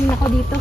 tingin ako dito.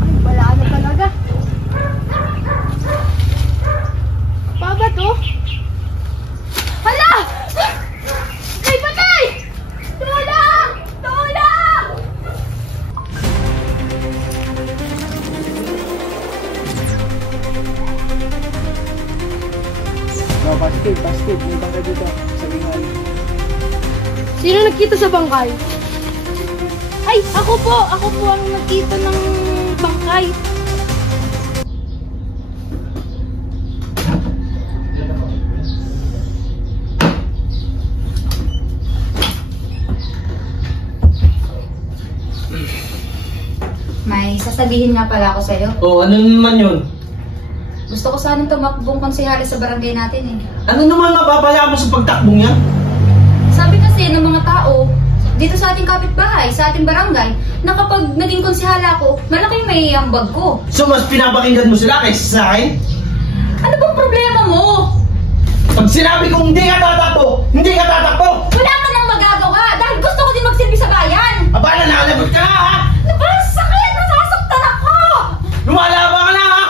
Ay, wala na talaga. Pa ba to? Hala! Ay, patay! Tulong! Tulong! No, basket. May bangkay dito. Sa lingan. Sino nagkita sa bangkay? Ay, ako po ang nagkita ng bangkay. May sasabihin nga pala ako sa'yo. Oh, ano naman yun? Gusto ko sanang tumakbong konsehali sa barangay natin eh. Ano naman mapapaya mo sa pagtakbong yan? Sabi kasi ng mga tao, dito sa ating kapitbahay, sa ating barangay, na kapag naging konsehala ako, malaki may ambag ko. So mas pinapakinggan mo sila kaysa sa akin? Ano bang problema mo? Pag sinabi kong hindi ka tatakbo, hindi ka tatakbo! Wala ka nang magagawa dahil gusto ko din magsilbi sa bayan. Aba na nakalagot ka na ha? Ano ba? Sakit! Nasasaktan ako! Lumalaba ka na ha?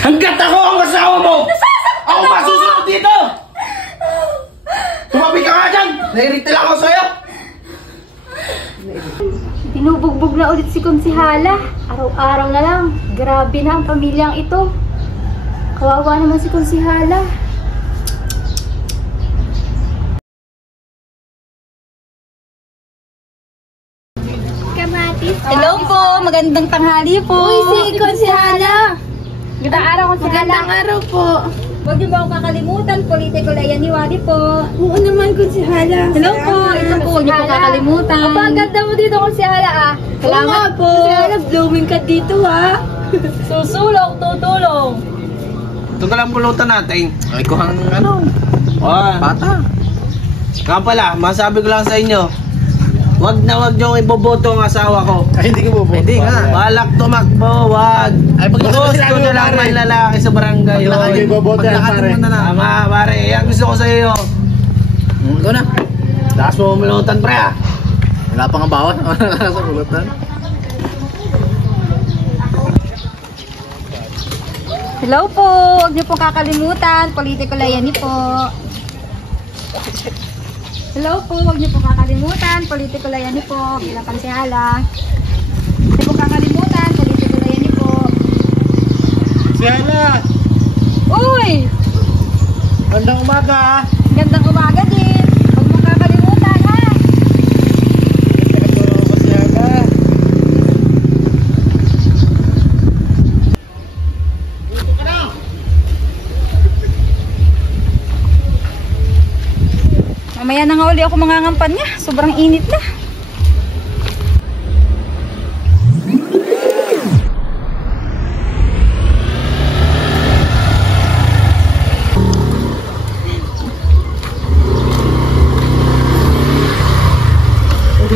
Hanggat ako ang asawa mo! Ako masusunod dito! Tumabi ka nga dyan! Naiirita lang ako sa'yo! Binubugbog na ulit si Konsihala. Araw-araw na lang. Grabe na ang pamilyang ito. Kawawa naman si Konsihala. Kamatis. Hello po! Magandang tanghali po! Uy, si Konsihala. Magandang araw, Konsihala. Magandang araw po. Huwag niyo ba akong kakalimutan, politiko Layan Niwari po. Oo naman, Konsihala. Hello po! Ito po, huwag niyo po kakalimutan. Aba, ang ganda mo dito, Konsihala ah. Salamat po. Konsihala, blooming ka dito ah. Susulong, tutulong. Ito na lang pulutan natin. Ay, kuhang ano? Bata. Kaya pala, masabi ko lang sa inyo, wag na wag niyong iboboto ang asawa ko. Ay, hindi ko boboto. Hindi nga. Balak tumakbo, wag. Ay, pag Gusto ko na lang may lalaki sa barangay. Pag nakakayo, iboboto yan, Paglakatin pare. mo na lang. Tama, pare. Yan gusto ko sa iyo. Ito na. Taas mo umulotan, pre ah. Wala pa nga bawat. Wala sa pulutan. Hello po! Huwag niyo po kakalimutan, politiko Layan po. Hello po! Huwag niyo po kakalimutan, politiko Layan po. Bilang konsehala. Huwag niyo po kakalimutan, politiko Layan po. Sihala! Uy! Gandang umaga ha! Gandang umaga din. Huwag mo kakalimutan ha. Sihala! Mamaya na nga uli ako mangangampan niya. Sobrang init na.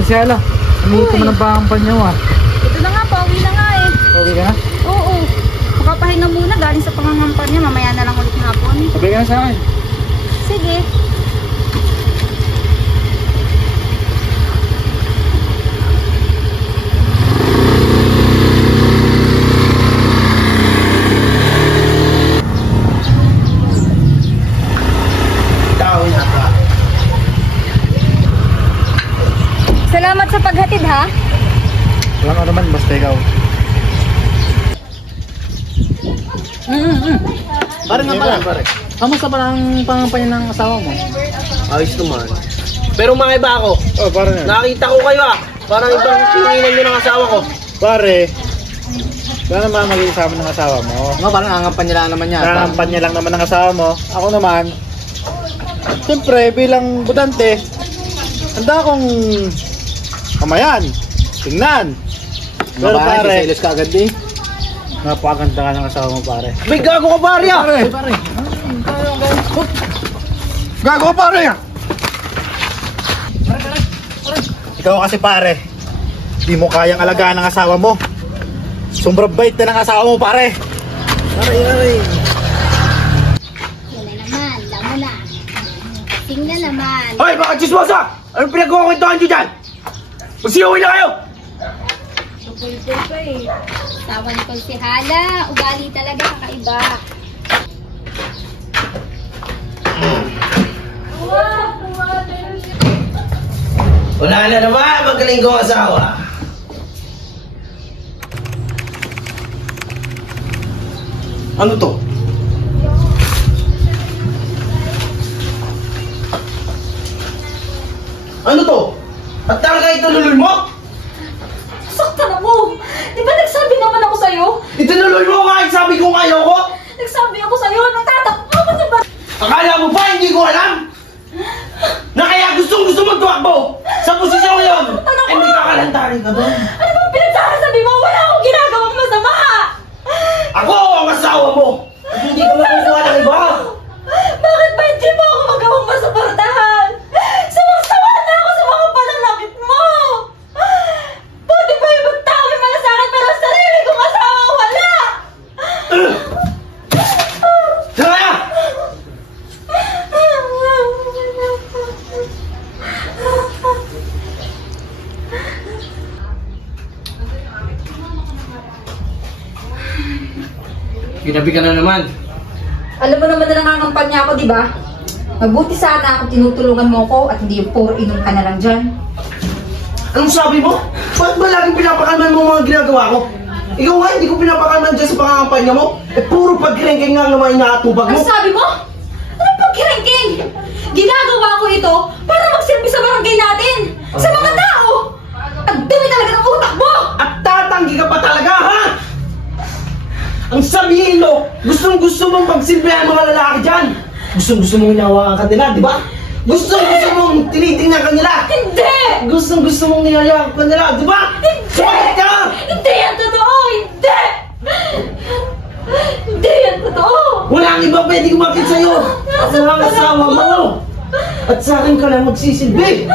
Sihala! Umiit ka man ang pangampanya mo ha? Ito na nga, pauwi na nga eh. Okay ka na? Oo. Makapahinga muna galing sa pangangampan niya. Mamaya na lang ulit ng hapon. Okay ka na sa akin? Sige. Tao yata. Salamat sa paghatid ha. Walang ano naman, basta ikaw. Pare nga pala, pare. Kamusta pa ang pangampanya ng asawa mo? Ayos naman. Pero mga iba ako. Oh, pare na. Nakita ko kayo ah. Parang ibang tinginan nyo ng asawa ko. Pare, wala naman maging kasama ng asawa mo. No, parang nangampanya lang naman niya. Nangampanya lang naman ng asawa mo. Ako naman, siyempre bilang budante, handa akong kamayan, tingnan. Pero pare, Selos ka agad eh. napakaganda ka ng asawa mo pare. May gago ka pare ah. Pare. Gago ka pare. Ikaw kasi pare, di mo kayang alagaan ng asawa mo. Sobrang bait na ng asawa mo pare. Pare. Yan na naman, lamo na. Kasi naman. Hoy, mga chismosa! Anong pinagkukwentuhan nyo dyan? Magsiuwi na kayo! Tupul-pul pa eh. Tawa ni Konsihala. Ugali talaga kakaiba. Wala na naman, magaling kong asawa. Ano to? Ano to? At talaga ituloy mo? Saktan ako! Di ba nagsabi naman ako sa'yo? Itinuloy mo kahit sabi kong ayaw ko? Nagsabi ako sa'yo, natatakbo ako sa ba? Akala mo ba hindi ko alam? Na kaya gusto magtuwakbo sa posisyon yun! Ay may kakalantarin ka doon. Ano bang pinagsasabi mo? Wala akong ginagawang masama! Ako ang asawa mo! At hindi ko makukuha ng iba! Bakit ba hindi mo ako magawang masuportahan? Sawang-sawa na ako sa mga pananakit mo! Buti ba ibang tao may malasakit pero sa sarili kong asawa wala! Tara! Ginabi ka na naman. Alam mo naman na nangangampanya ako, di ba? Mabuti sana kung tinutulungan mo ako at hindi yung puro inom ka na lang dyan. Anong sabi mo? Bakit ba laging pinapakalman mo ang mga ginagawa ko? Ikaw nga, hindi ko pinapakalman dyan sa pangangampanya mo. Puro pagkirengking nga ang naman inaatubag mo. Ano sabi mo? Anong pagkirengking? Ginagawa ko ito para magsilbi sa barangay natin! Sa mga tao! Ang dumi talaga ng utak mo! At tatanggi ka pa talaga, ha? Ang sabihin mo, gustong-gusto mong pagsilbihan mga lalaki dyan. Gustong-gusto mong hinahawakan kanila, di ba? Gustong-gusto mong tinitingnan kanila. Hindi! Gustong-gusto mong niyayakap kanila, di ba? Hindi! Bakit ka? Hindi yan totoo! Hindi! Hindi yan totoo! Walang iba pwede kumakit sa'yo. Ako ang asawa mo. At sa akin ka lang magsisilbi.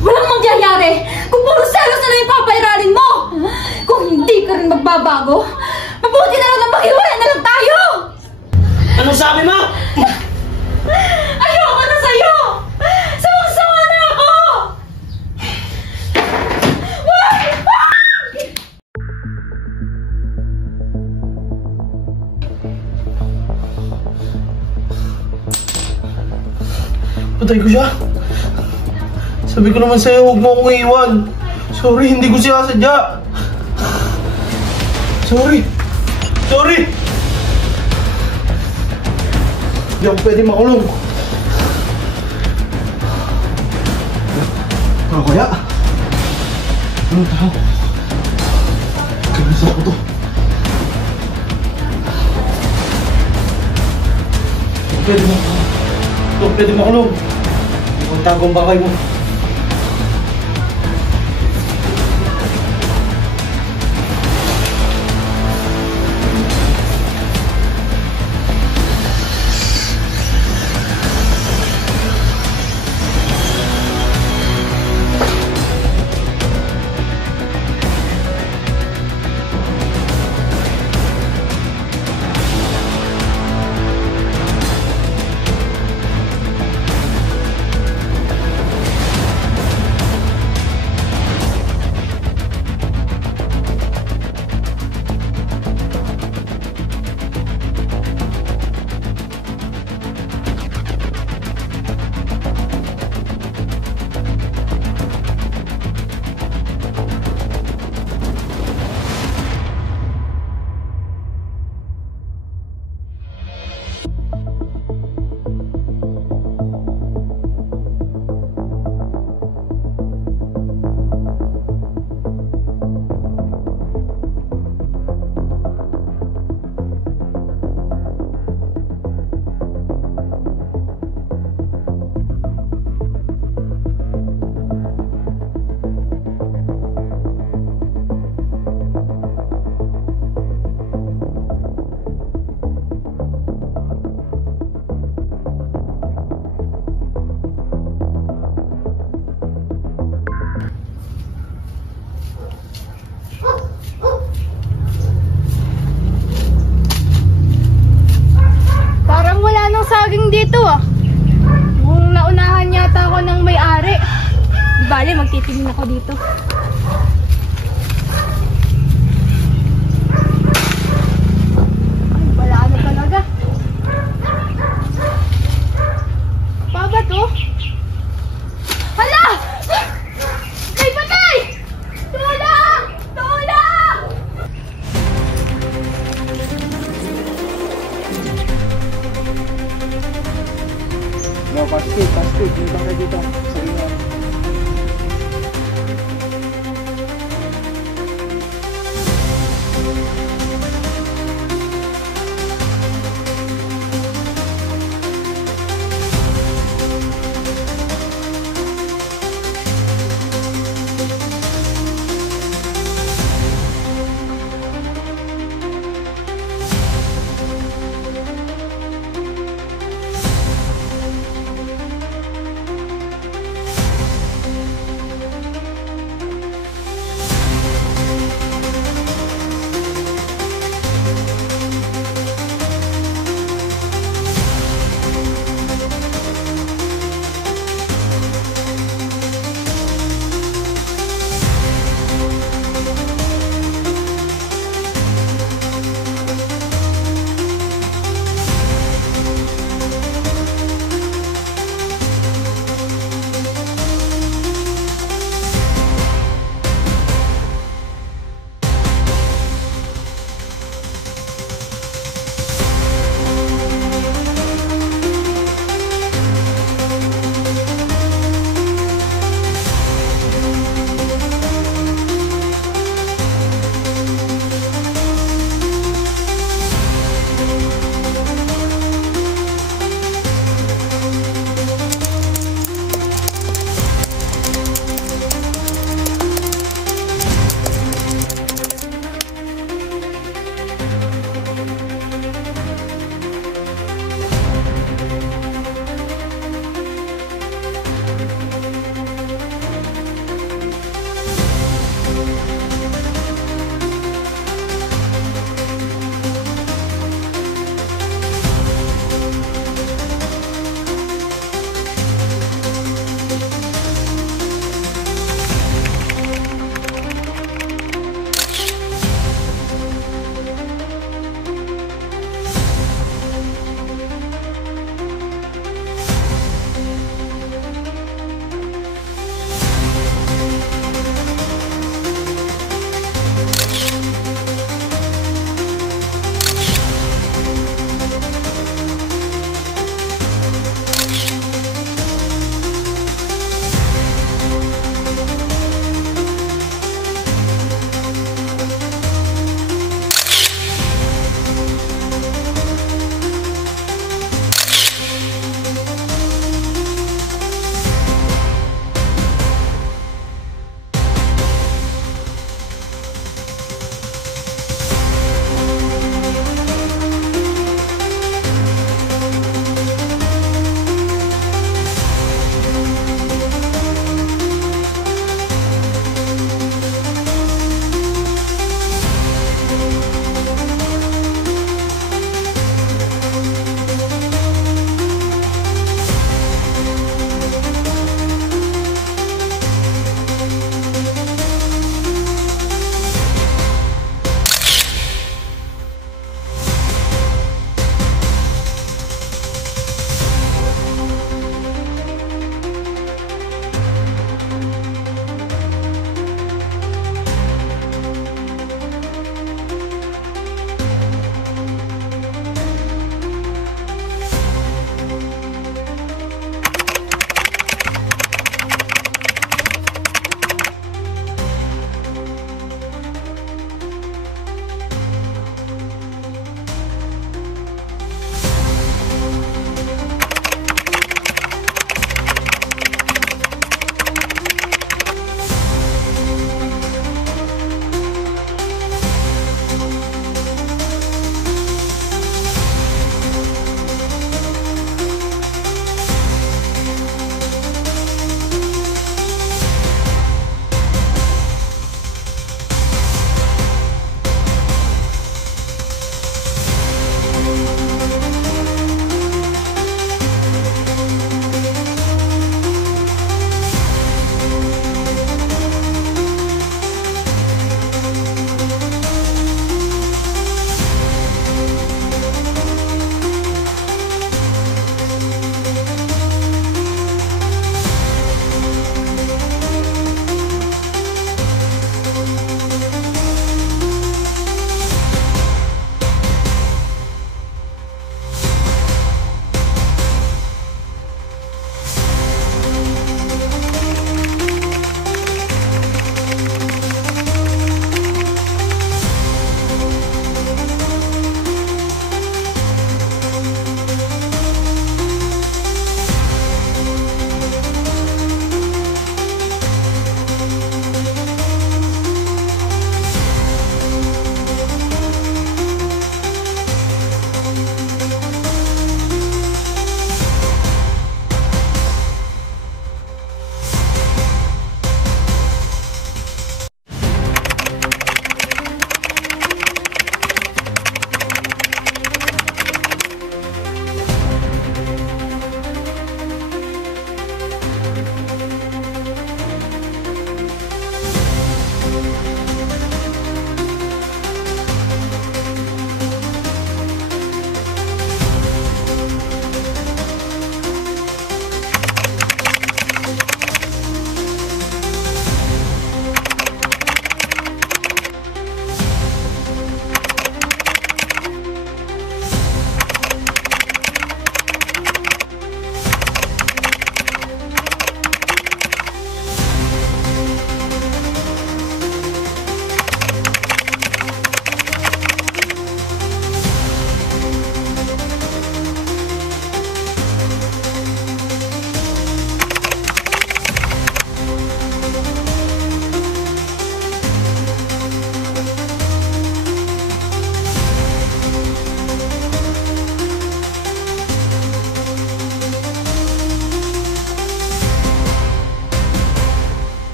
Walang mangyayari kung puro selos na lang yung papairalin mo! Kung hindi ka rin magbabago, mabuti na lang na maghiwalay na lang tayo! Anong sabi mo? Ayoko na sa'yo! Sawang-sawa na ako! Wag! Patay ko siya. Sabi ko naman sa'yo, huwag mo akong iwan. Sorry, hindi ko siya sadya. Sorry. Hindi ako pwede makulong. Ano kaya? Anong tao? Kaya ko to. Hindi ako pwede makulong. Hindi ko tagong bakay mo. sakali, magtitingin ako dito. Ay, wala na talaga. Pa ba to? Hala! Ay, patay! Tulong! Tulong! No, pasti, may bangka dito. Sa inyo.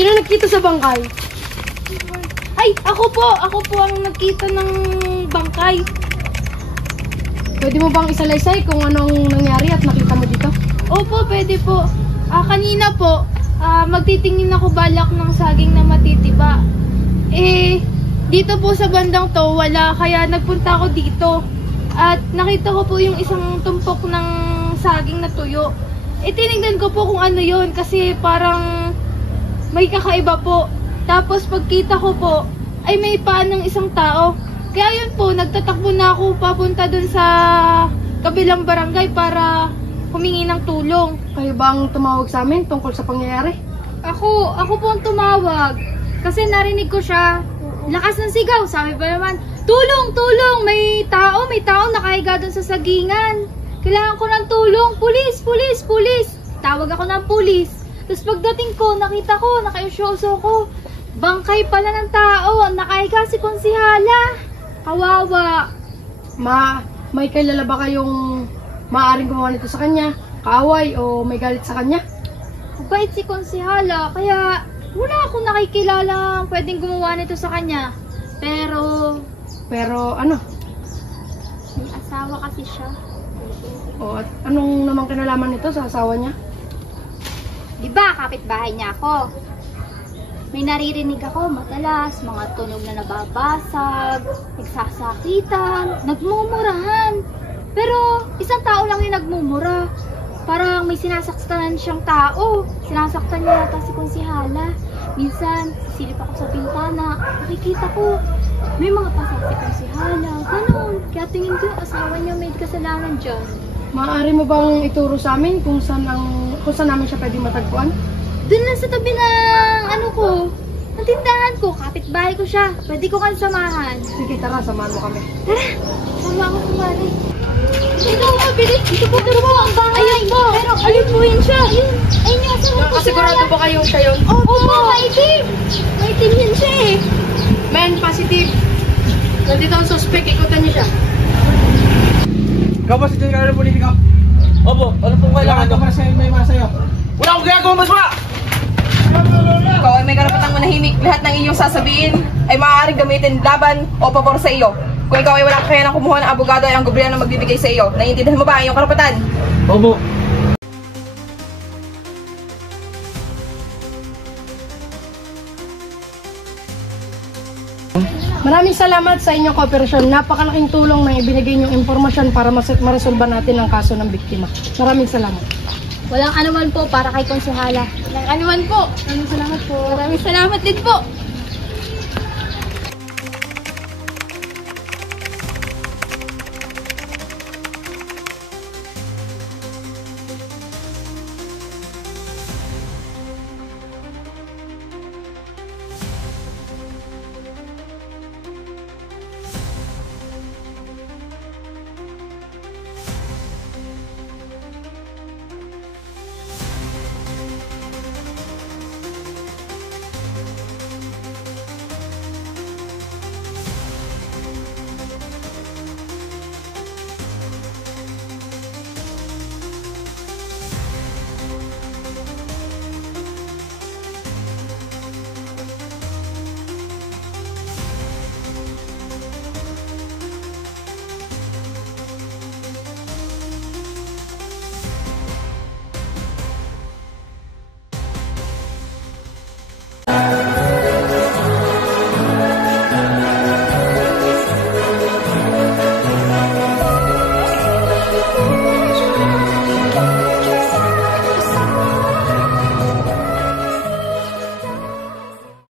Sino nagkita sa bangkay? Ay, ako po ang nagkita ng bangkay. Pwede mo bang isalaysay kung anong nangyari at nakita mo dito? Opo, pwede po. Kanina po, magtitingin ako balak ng saging na matitiba. Dito po sa bandang to, wala. Kaya nagpunta ako dito. At nakita ko po yung isang tumpok ng saging na tuyo. Tinignan ko po kung ano yun kasi parang may kakaiba po. Tapos pagkita ko po, ay may paan ng isang tao. Kaya yun po, nagtatakbo na ako papunta dun sa kabilang barangay para humingi ng tulong. Kayo ba ang tumawag sa amin tungkol sa pangyayari? Ako po ang tumawag. Kasi narinig ko siya. Lakas ng sigaw, sabi pa naman, tulong, tulong, may tao nakahiga dun sa sagingan. Kailangan ko ng tulong, pulis, pulis, pulis. Tawag ako ng pulis. Tapos pagdating ko, nakita ko, nakayusyoso ko. Bangkay pala ng tao, nakahiga si konsihala. Kawawa. May kilala ba kayong maaaring gumawa nito sa kanya? Kaaway o may galit sa kanya? Mabait si konsihala, kaya wala akong nakikilala pwedeng gumawa nito sa kanya. Pero ano? May asawa kasi siya. At anong namang kinalaman nito sa asawa niya? Diba, kapitbahay niya ako. May naririnig ako madalas, mga tunog na nababasag, nagsasakitan, nagmumurahan. Pero isang tao lang yung nagmumura. Parang may sinasaktan siyang tao. Sinasaktan niya yata si konsihala. Minsan, sisilip ako sa bintana, nakikita ko, may mga pasal si konsihala. Ganon. Kaya tingin ko yung asawa niya may kasalanan dyan. Maaari mo bang ituro sa amin kung saan namin siya pwedeng matagpuan? Doon lang sa tabi ng ng tindahan ko, kapitbahay ko siya. Pwede ko kang samahan. Sige, tara, samahan mo kami. Tara, sama ako kumari. Dito, mabilis. Dito po, ang bahay. Ayun po. Pero, ayun po yun siya. Ayun yung asawa ko siya. Nakasigurado ba kayong siya yun? Opo, maitim. Maitim yun siya eh. Men, positive. Nandito ang suspect, ikutan niyo siya. Ikaw ba si General ng Politika? Opo, ano pong kailangan nyo? May mga sa'yo. Wala akong ginagawang masama! Ikaw ay may karapatang manahimik. Lahat ng iyong sasabihin ay maaaring gamitin laban o pabor sa iyo. Kung ikaw ay walang kakayanang kumuha ng abogado ay ang gobyerno na magbibigay sa iyo. Naiintindihan mo ba ang iyong karapatan? Opo. Maraming salamat sa inyong kooperasyon. Napakalaking tulong na ibinigay niyong impormasyon para maresolba natin ang kaso ng biktima. Maraming salamat. Walang anuman po para kay konsihala. Walang anuman po. Maraming salamat po. Maraming salamat din po.